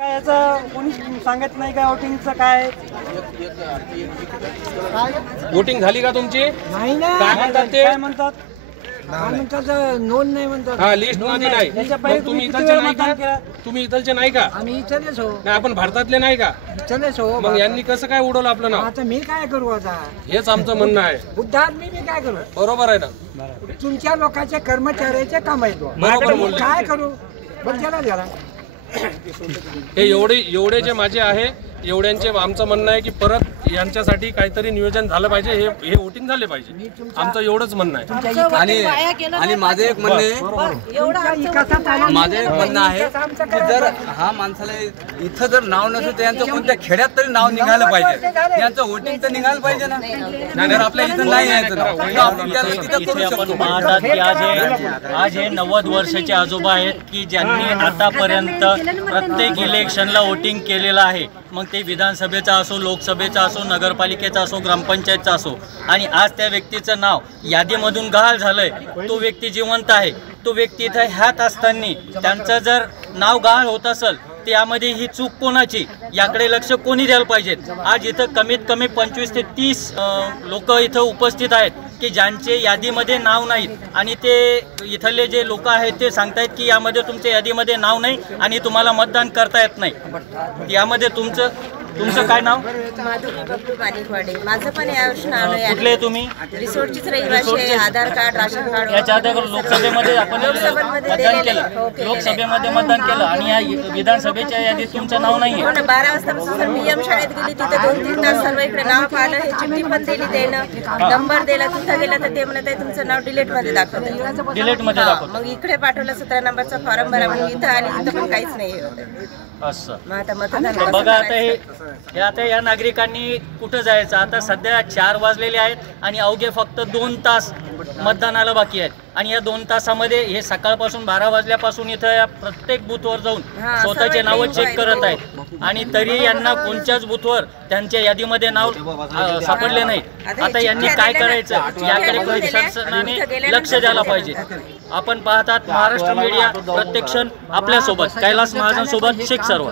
काय याचं कोणी सांगत नाही का वोटिंगचं काय? वोटिंग झाली का तुमची? नाही ना. काय म्हणतात ते? काय म्हणतात? नोंद नाही म्हणतात. हा, लिस्ट मध्ये नाही. त्याच्या पहिले मग तुम्ही किती इथलचे वेळा नाही मतदान का? केलं? तुम्ही इथलचे नाही का? आम्ही इथलेच हो. नाही, आपण भारतातले नाही का? इथलेच हो. मग यांनी कसं काय उडवलं आपलं नाव? आता मी काय करू आता? हेच आमचं म्हणणं आहे. बुद्धात मी काय करू? बरोबर आहे ना? तुमच्या लोकांचे कर्मचाऱ्याचे काम आहे तो. बरोबर बोलले. काय करू? बघ जरा हे एवढे जे माझे आहे एवढ्यांचे आमचं म्हणणं आहे की परत यांच्यासाठी काहीतरी नियोजन झालं पाहिजे. हे वोटिंग झाले पाहिजे. आमचं एवढंच म्हणणं आहे. आणि माझं एक म्हणणं आहे की जर हा माणसाला इथं जर नाव नसेल तर यांचं कोणत्या खेड्यात तरी नाव निघालं पाहिजे. यांचं वोटिंग तर निघालं पाहिजे ना. जर आपल्या इथं नाही यायचं ना, आपण त्या तिथं करू शकतो. पाहतात की आज हे 90 वर्षाचे आजोबा आहेत की ज्यांनी आतापर्यंत प्रत्येक इलेक्शनला वोटिंग केलेलं आहे. मग ते विधानसभेचा असो, लोकसभेचा असो, नगरपालिकेचा असो, ग्रामपंचायतचा असो. आणि आज त्या व्यक्तीचं नाव यादीमधून गहाळ झालंय. तो व्यक्ती जिवंत आहे. तो व्यक्ती इथं ह्यात असताना त्यांचं जर नाव गहाळ होत असेल तर यामध्ये ही चूक कोणाची, याकडे लक्ष कोणी द्यायला पाहिजेत. आज इथं कमीत कमी 25 ते 30 लोक इथं उपस्थित आहेत की ज्यांचे यादीमध्ये नाव नाहीत. आणि ते इथले जे लोक आहेत ते सांगतायत की यामध्ये तुमच्या यादीमध्ये नाव नाही आणि तुम्हाला मतदान करता येत नाही. यामध्ये तुमचं काय नाव? माधुरी बबलू माणिकवाडे. माझं पण यावर्षी नाव नाही. कुठले तुम्ही? रिसोर्टचीच रहिवासी आहे. आधार कार्ड, राशन कार्ड. याच्या अगोदर लोकसभेमध्ये आपण मतदान केलं. लोकसभेमध्ये मतदान केलं आणि या विधानसभेच्या यादीत तुमचं नाव नाहीये. 12 वाजतापासून बीएम शाळेत गेली. तिथे 2-3 तास सर्व इकडे नाव पाहिलं. हे चिठ्ठी पण दिली त्यानं. नंबर दिला. तिथं गेलं तर ते म्हणत आहे तुमचं नाव डिलीट मध्ये दाखवतं. डिलीट मध्ये दाखवतं. मग इकडे पाठवलं 17 नंबरचा फॉर्म भरा म्हणून. इथं आली. इथं पण काहीच नाही असं. मग आता मतदान बघा आता हे आता या नागरिकांनी कुठं जायचं? आता सध्या 4 वाजलेले आहेत आणि अवघे फक्त 2 तास मतदानाला बाकी आहेत. आणि या 2 तासामध्ये हे सकाळपासून 12 वाजल्यापासून इथं या प्रत्येक बूथवर जाऊन स्वतःचे नावं चेक करत आहेत. आणि तरी यांना कोणत्याच बूथवर त्यांच्या यादीमध्ये नाव सापडले नाही. आता यांनी काय करायचं याकडे प्रशासनाने लक्ष द्यायला पाहिजे. आपण पाहतात महाराष्ट्र मीडिया प्रत्यक्ष आपल्यासोबत कैलास महाजन सोबत शेख सर्व.